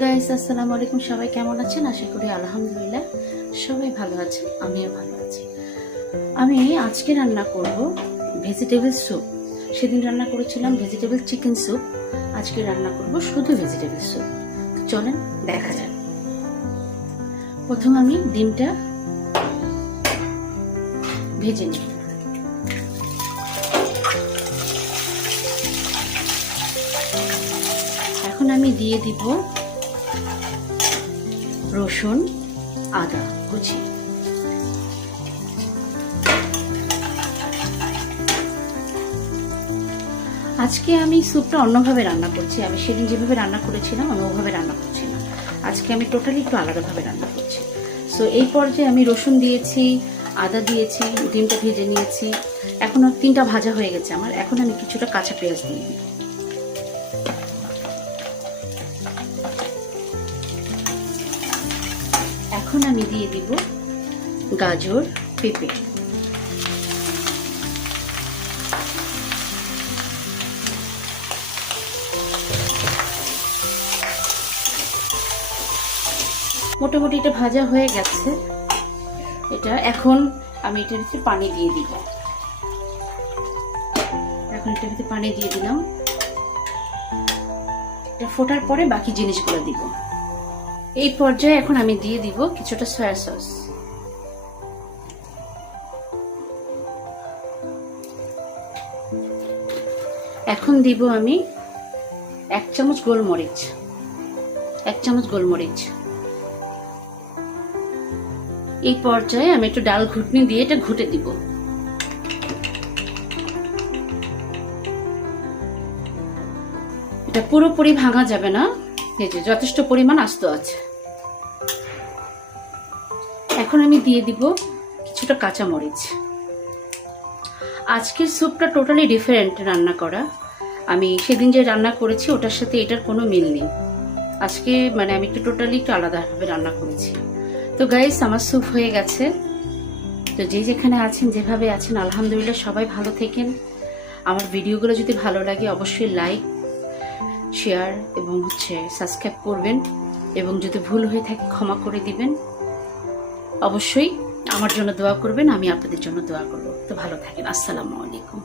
Guys আসসালামু আলাইকুম, সবাই কেমন আছেন? আশা করি আলহামদুলিল্লাহ সবাই ভালো আছেন, আমিও ভালো আছি। আমি আজকে রান্না করব ভেজিটেবল স্যুপ। সেদিন রান্না করেছিলাম ভেজিটেবল চিকেন স্যুপ, আজকে রান্না করব শুধু ভেজিটেবল স্যুপ। চলেন দেখা যাক। প্রথম আমি ডিমটা ভেজে নিই। এখন আমি দিয়ে দিব রসুন আদা কুচি। আজকে আমি স্যুপটা অন্যভাবে রান্না করছি। আমি সেদিন যেভাবে রান্না করেছিলাম আমি ওভাবে রান্না করছি না, আজকে আমি টোটালি একটু আলাদাভাবে রান্না করছি। সো এই পর্যায়ে আমি রসুন দিয়েছি, আদা দিয়েছি, ডিমটা ভেজে নিয়েছি। এখন 3টা ভাজা হয়ে গেছে আমার। এখন আমি কিছুটা কাঁচা পেঁয়াজ দিয়ে দিই। এখন আমি দিয়ে দিব গাজর, পেঁপে। মোটামুটি এটা ভাজা হয়ে গেছে। এটা এখন আমি এটার ভিতরে পানি দিয়ে দিব। এখন এটার ভিতরে পানি দিয়ে দিলাম। এটা ফোটার পরে বাকি জিনিসগুলো দিব। এই পর্যায়ে এখন আমি দিয়ে দিব কিছুটা সয়া সস। এখন দিব আমি 1 চামচ গোলমরিচ, 1 চামচ গোলমরিচ। এই পর্যায়ে আমি একটু ডাল ঘুটনি দিয়ে এটা ঘুটে দিব। এটা পুরোপুরি ভাঙা যাবে না, এই যে যথেষ্ট পরিমাণ আস্ত আছে। এখন আমি দিয়ে দিব কিছুটা কাঁচা মরিচ। আজকের স্যুপটা টোটালি ডিফারেন্ট রান্না করা। আমি সেদিন যে রান্না করেছি ওটার সাথে এটার কোনো মিল নেই। আজকে আমি একটু টোটালি একটু আলাদাভাবে রান্না করেছি। তো গাইস, আমার স্যুপ হয়ে গেছে। তো যে যেখানে আছেন, যেভাবে আছেন, আলহামদুলিল্লাহ সবাই ভালো থেকেন। আমার ভিডিওগুলো যদি ভালো লাগে অবশ্যই লাইক, শেয়ার এবং সাবস্ক্রাইব করবেন, এবং যদি ভুল হয়ে থাকে ক্ষমা করে দিবেন। অবশ্যই আমার জন্য দোয়া করবেন, আমি আপনাদের জন্য দোয়া করব। তো ভালো থাকেন। আসসালামু আলাইকুম।